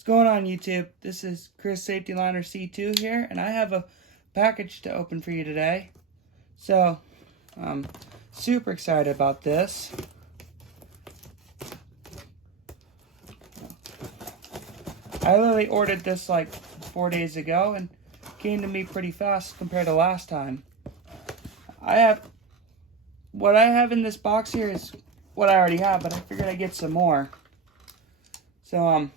What's going on, YouTube? This is Chris Saf-T-Liner C2 here, and I have a package to open for you today. So, I'm super excited about this. I literally ordered this like 4 days ago and came to me pretty fast compared to last time. What I have in this box here is what I already have, but I figured I'd get some more. So,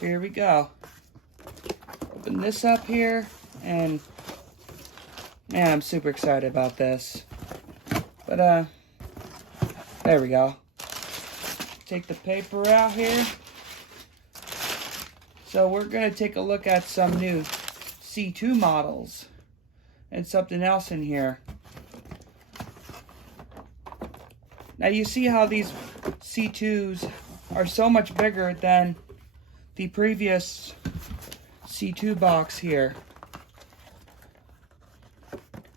here we go. Open this up here, and man, I'm super excited about this. But, there we go. Take the paper out here. So we're going to take a look at some new C2 models and something else in here. Now you see how these C2s are so much bigger than the previous C2 box here.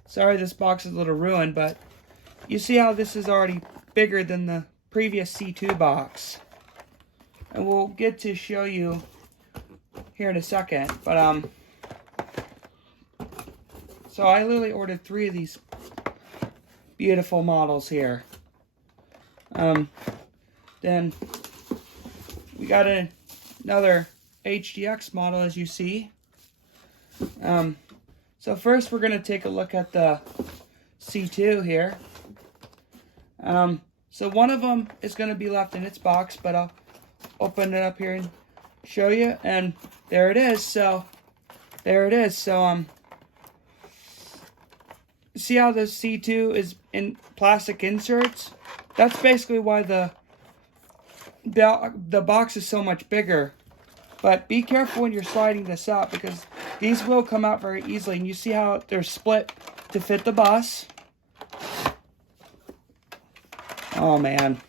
Sorry this box is a little ruined, but you see how this is already bigger than the previous C2 box. And we'll get to show you here in a second, but so I literally ordered 3 of these beautiful models here. Then we got another HDX model, as you see. So first we're going to take a look at the C2 here. So one of them is going to be left in its box, but I'll open it up here and show you, and there it is. So there it is. So see how the C2 is in plastic inserts? That's basically why the box is so much bigger. But be careful when you're sliding this out, because these will come out very easily. And you see how they're split to fit the bus. Oh man,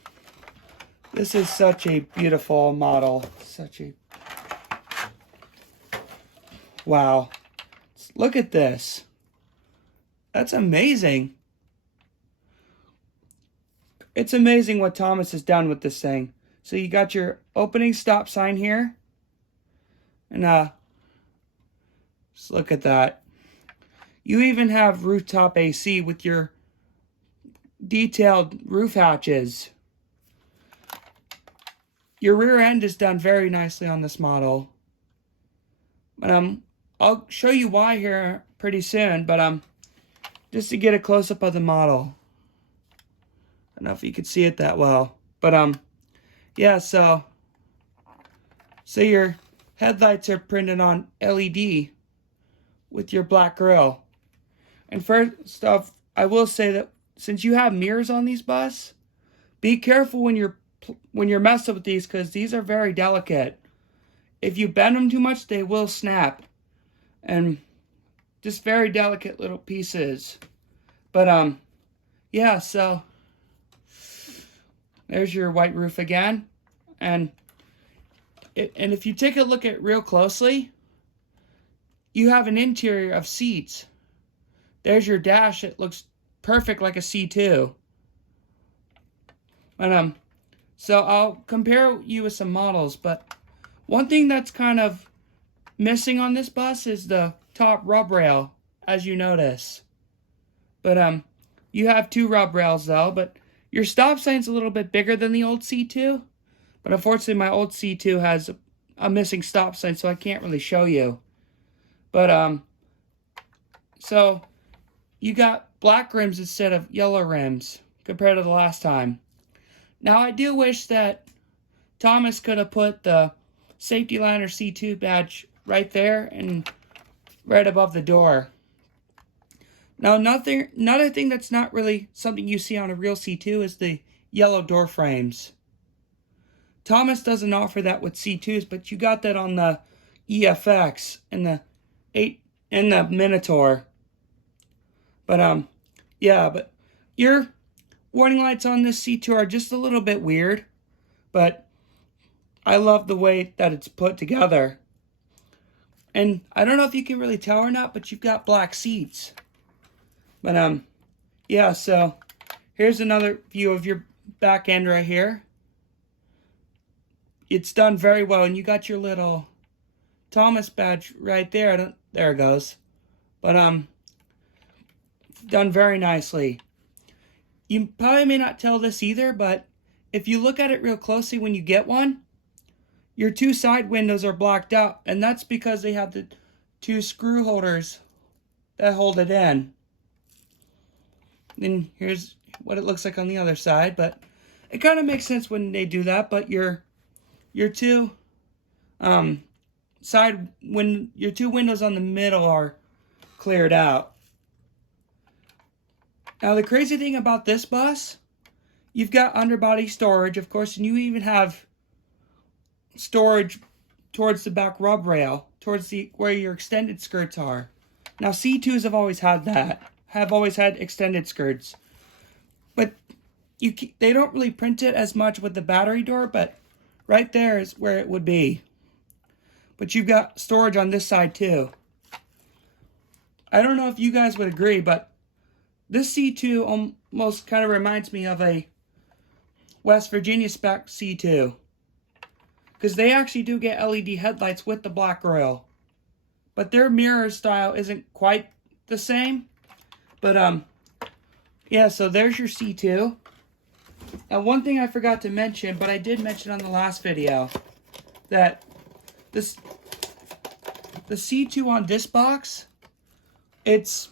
this is such a beautiful model. Wow. Look at this. That's amazing. It's amazing what Thomas has done with this thing. So you got your opening stop sign here. And just look at that. You even have rooftop AC with your detailed roof hatches. Your rear end is done very nicely on this model. But I'll show you why here pretty soon, but just to get a close-up of the model. I don't know if you could see it that well, but yeah, so your headlights are printed on LED with your black grille. And first off, I will say that since you have mirrors on these buses, be careful when you're messing with these, because these are very delicate. If you bend them too much, they will snap. And just very delicate little pieces. But yeah, so there's your white roof again. And if you take a look at it real closely, you have an interior of seats. There's your dash. It looks perfect like a C2. And so I'll compare you with some models, but one thing that's kind of missing on this bus is the top rub rail, as you notice. But you have 2 rub rails though, but your stop sign's a little bit bigger than the old C2. But unfortunately my old C2 has a missing stop sign, so I can't really show you. But so you got black rims instead of yellow rims compared to the last time. Now I do wish that Thomas could have put the Saf-T-Liner C2 badge right there and right above the door. Now another thing that's not really something you see on a real C2 is the yellow door frames. Thomas doesn't offer that with C2s, but you got that on the EFX and the Minotaur. But yeah, but your warning lights on this C2 are just a little bit weird, but I love the way that it's put together. And I don't know if you can really tell or not, but you've got black seats. But yeah, so here's another view of your back end right here. It's done very well, and you got your little Thomas badge right there. There it goes. But done very nicely. You probably may not tell this either, but if you look at it real closely when you get one, your two side windows are blocked out, and that's because they have the two screw holders that hold it in. Then here's what it looks like on the other side, but it kind of makes sense when they do that. But your two your two windows on the middle are cleared out. Now the crazy thing about this bus, you've got underbody storage, of course, and you even have storage towards the back rub rail, towards where your extended skirts are. Now C2s have always had that, have always had extended skirts, but they don't really print it as much with the battery door, but right there is where it would be. But you've got storage on this side too. I don't know if you guys would agree, but this C2 almost kind of reminds me of a West Virginia spec C2. Because they actually do get LED headlights with the black grille. But their mirror style isn't quite the same. But, yeah, so there's your C2. Now, one thing I forgot to mention, but I did mention on the last video, that the C2 on this box, it's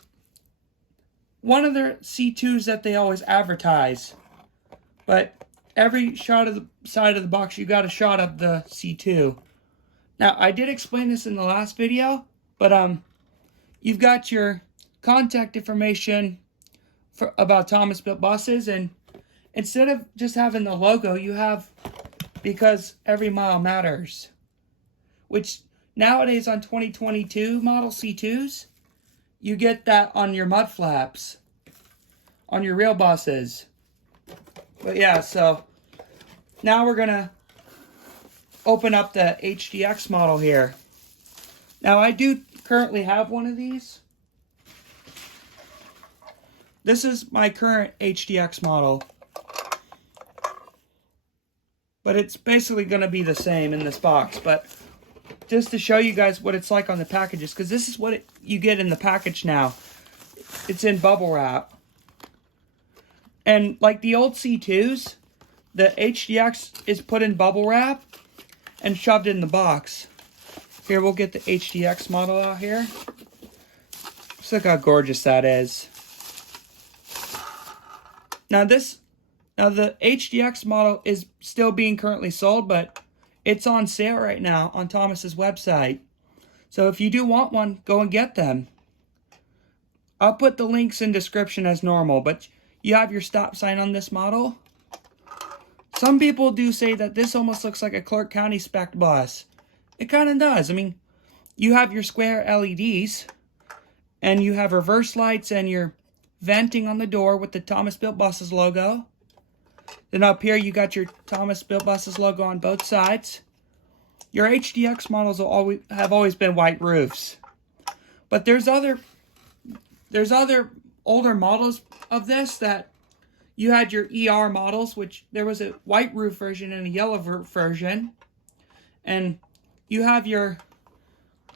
one of their C2s that they always advertise. But every shot of the side of the box, you got a shot of the C2. Now, I did explain this in the last video, but you've got your contact information about Thomas Built buses, and instead of just having the logo, you have because every mile matters, which nowadays on 2022 model C2s, you get that on your mud flaps, on your real buses. But yeah, so now we're gonna open up the HDX model here. Now I do currently have one of these. This is my current HDX model. But it's basically gonna be the same in this box. But just to show you guys what it's like on the packages, because this is what you get in the package now. It's in bubble wrap. And like the old C2s, the HDX is put in bubble wrap and shoved in the box. Here, we'll get the HDX model out here. Just look how gorgeous that is. Now the HDX model is still being currently sold, but it's on sale right now on Thomas's website. So if you do want one, go and get them. I'll put the links in description as normal, but you have your stop sign on this model. Some people do say that this almost looks like a Clark County spec bus. It kind of does. I mean, you have your square LEDs, and you have reverse lights and your venting on the door with the Thomas Built Buses logo. Then up here, you got your Thomas Built Buses logo on both sides. Your HDX models will have always been white roofs. But there's other older models of this that you had your ER models, which there was a white roof version and a yellow roof version. And you have your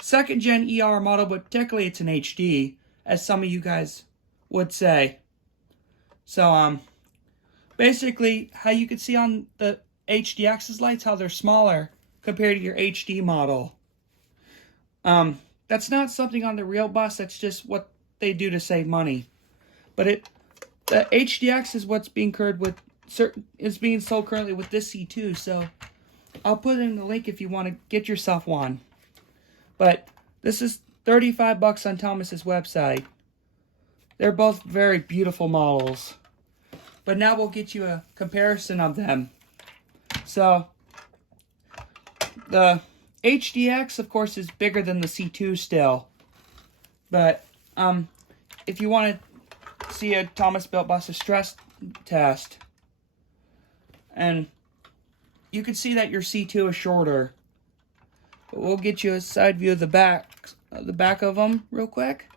second gen ER model, but technically it's an HD, as some of you guys would say. So, basically, how you can see on the HDX's lights, how they're smaller compared to your HD model. That's not something on the real bus, that's just what they do to save money. But the HDX is what's being being sold currently with this C2, so I'll put in the link if you want to get yourself one. But this is $35 on Thomas's website. They're both very beautiful models. But now we'll get you a comparison of them. So, the HDX, of course, is bigger than the C2 still. But, if you want to see a Thomas Built Buses stress test, and you can see that your C2 is shorter. But we'll get you a side view of the back of them real quick.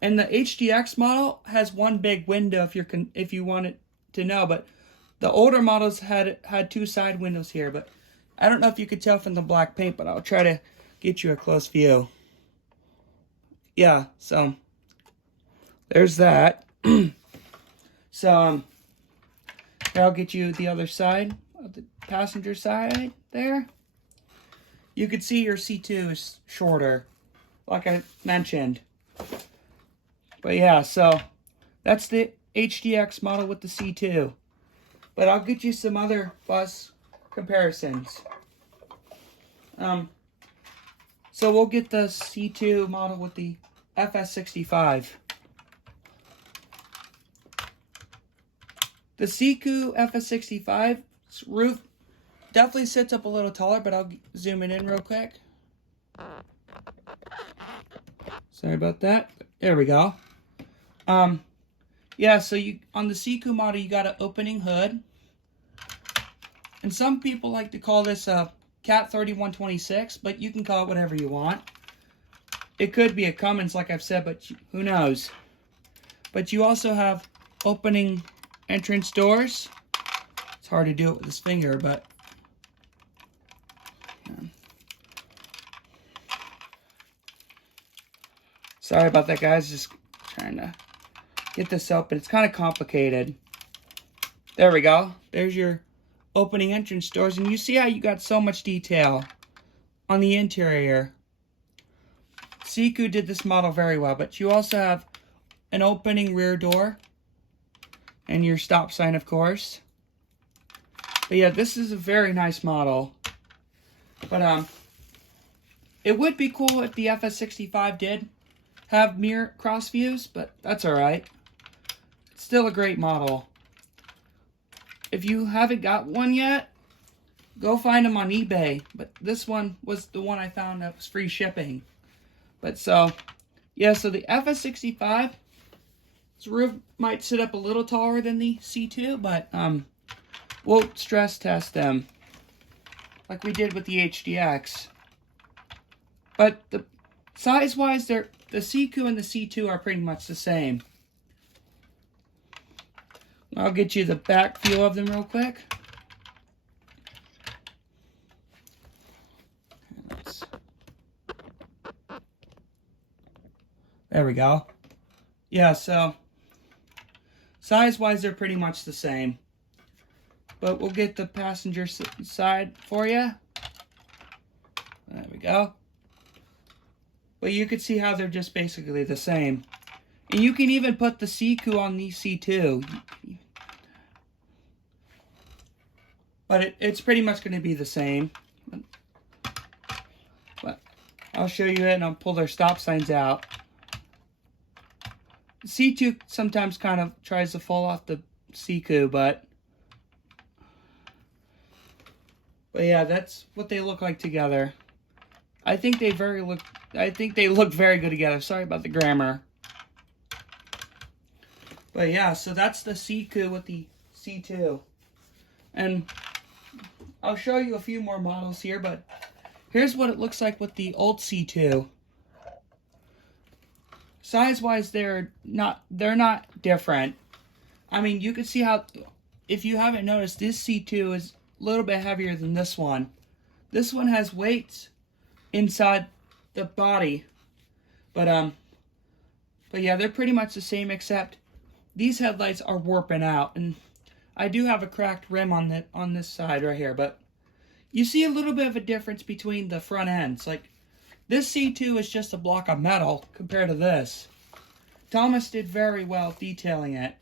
And the HDX model has one big window if you want it to know, but the older models had two side windows here. But I don't know if you could tell from the black paint, but I'll try to get you a close view. Yeah, so there's that. So here, I'll get you the other side of the passenger side there. You can see your C2 is shorter, like I mentioned. But yeah, so that's the HDX model with the C2. But I'll get you some other bus comparisons. So we'll get the C2 model with the FS65. The C2 FS65's roof definitely sits up a little taller, but I'll zoom it in real quick. Sorry about that. There we go. Yeah, so on the C2 model, you got an opening hood. And some people like to call this a Cat 3126, but you can call it whatever you want. It could be a Cummins, like I've said, but who knows? But you also have opening entrance doors. It's hard to do it with this finger, but sorry about that, guys. Just trying to get this open. It's kind of complicated. There we go. There's your opening entrance doors, and you see how you got so much detail on the interior. C2 did this model very well, but you also have an opening rear door and your stop sign, of course. But yeah, this is a very nice model. But it would be cool if the FS65 did have mirror cross views, but that's alright. It's still a great model. If you haven't got one yet, go find them on eBay. But this one was the one I found that was free shipping. But so, yeah, so the FS65, its roof might sit up a little taller than the C2, but we'll stress test them like we did with the HDX. But the size-wise, the C2 and the C2 are pretty much the same. I'll get you the back view of them real quick. There we go. Yeah, so size-wise, they're pretty much the same. But we'll get the passenger side for you. There we go. But you can see how they're just basically the same. And you can even put the C2 on the C2. But it's pretty much going to be the same. But I'll show you it, and I'll pull their stop signs out. The C2 sometimes kind of tries to fall off the C2, but yeah, that's what they look like together. I think they look very good together. Sorry about the grammar. But yeah, so that's the C2 with the C2. And I'll show you a few more models here, but here's what it looks like with the old C2. Size-wise, they're not different. I mean, you can see how, if you haven't noticed, this C2 is a little bit heavier than this one. This one has weights inside the body. But yeah, they're pretty much the same, except these headlights are warping out, and I do have a cracked rim on this side right here, but you see a little bit of a difference between the front ends. Like, this C2 is just a block of metal compared to this. Thomas did very well detailing it.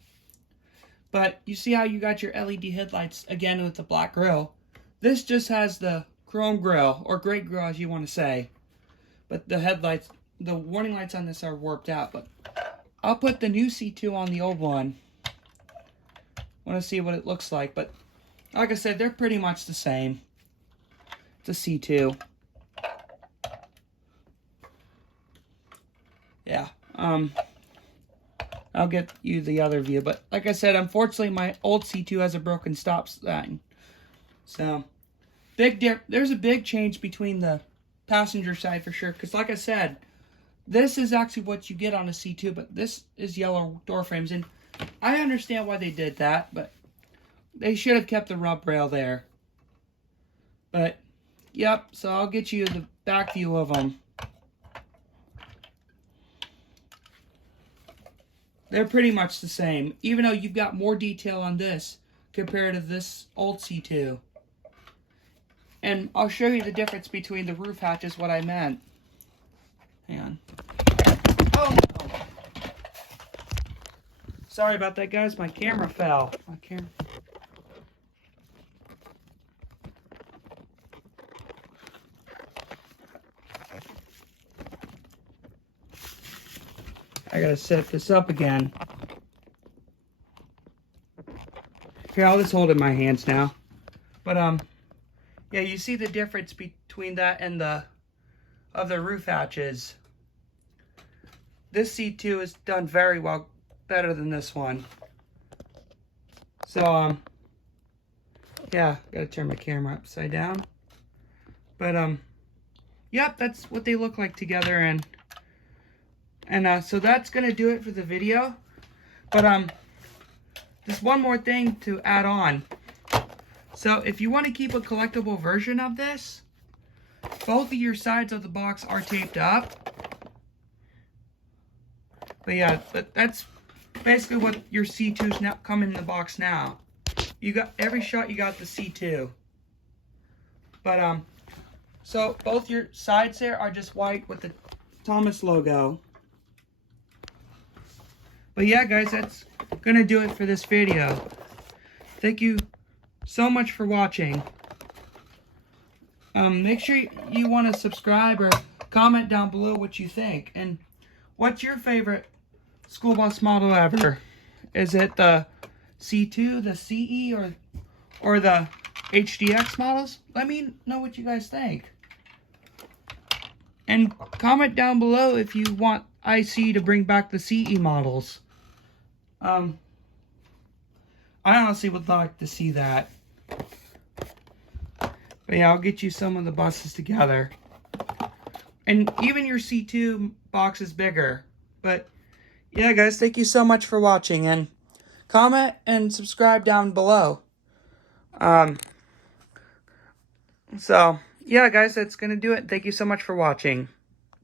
But you see how you got your LED headlights again with the black grille. This just has the chrome grille, or gray grille as you want to say. But the headlights, the warning lights on this are warped out. But I'll put the new C2 on the old one. I want to see what it looks like. But like I said, they're pretty much the same. It's a C2. Yeah. I'll get you the other view. But like I said, unfortunately, my old C2 has a broken stop sign. So, there's a big change between the passenger side for sure. Because like I said, this is actually what you get on a C2. But this is yellow door frames. And I understand why they did that. But they should have kept the rub rail there. But Yep, so I'll get you the back view of them. They're pretty much the same, even though you've got more detail on this compared to this old C2. And I'll show you the difference between the roof hatches, what I meant. Hang on. Oh, no. Sorry about that, guys. My camera fell. My camera. I gotta set this up again. Here, I'll just hold it in my hands now. But, yeah, you see the difference between that and the other roof hatches. This C2 is done very well, better than this one. So, yeah, gotta turn my camera upside down. But, yep, that's what they look like together, and so that's gonna do it for the video. But, just one more thing to add on. So if you want to keep a collectible version of this, both of your sides of the box are taped up. But yeah, that's basically what your C2s now come in the box now. You got every shot, you got the C2. But so both your sides there are just white with the Thomas logo. But yeah, guys, that's gonna do it for this video. Thank you so much for watching. Make sure you want to subscribe or comment down below what you think. And what's your favorite school bus model ever? Is it the C2, the CE, or the HDX models? Let me know what you guys think. And comment down below if you want IC to bring back the CE models. I honestly would like to see that. But yeah, I'll get you some of the buses together. And even your C2 box is bigger. But yeah, guys, thank you so much for watching. And comment and subscribe down below. So yeah, guys, that's going to do it. Thank you so much for watching.